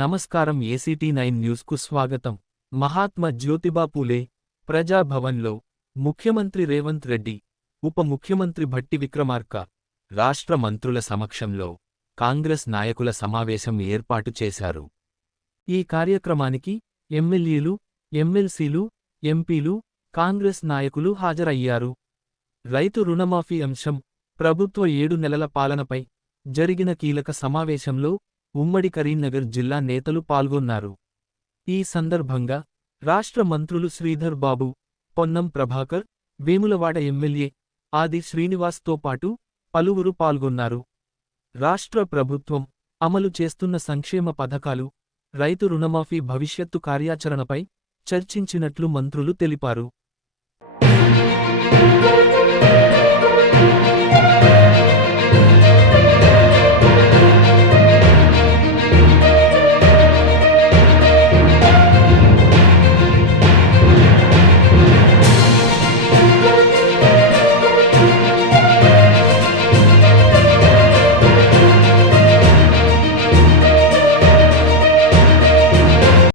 నమస్కారం ఏసీటీ9 న్యూస్కు స్వాగతం. మహాత్మా జ్యోతిబా పూలే ప్రజాభవన్లో ముఖ్యమంత్రి రేవంత్ రెడ్డి, ఉప ముఖ్యమంత్రి భట్టి విక్రమార్క, రాష్ట్ర మంత్రుల సమక్షంలో కాంగ్రెస్ నాయకుల సమావేశం ఏర్పాటు చేశారు. ఈ కార్యక్రమానికి ఎమ్మెల్యేలు, ఎమ్మెల్సీలు, ఎంపీలు, కాంగ్రెస్ నాయకులు హాజరయ్యారు. రైతు రుణమాఫీ అంశం, ప్రభుత్వ 7 నెలల పాలనపై జరిగిన కీలక సమావేశంలో ఉమ్మడి కరీంనగర్ జిల్లా నేతలు పాల్గొన్నారు. ఈ సందర్భంగా రాష్ట్ర మంత్రులు శ్రీధర్ బాబు, పొన్నం ప్రభాకర్, వేములవాడ ఎమ్మెల్యే ఆది శ్రీనివాస్తో పాటు పలువురు పాల్గొన్నారు. రాష్ట్ర ప్రభుత్వం అమలు చేస్తున్న సంక్షేమ పథకాలు, రైతు రుణమాఫీ భవిష్యత్తు కార్యాచరణపై చర్చించినట్లు మంత్రులు తెలిపారు.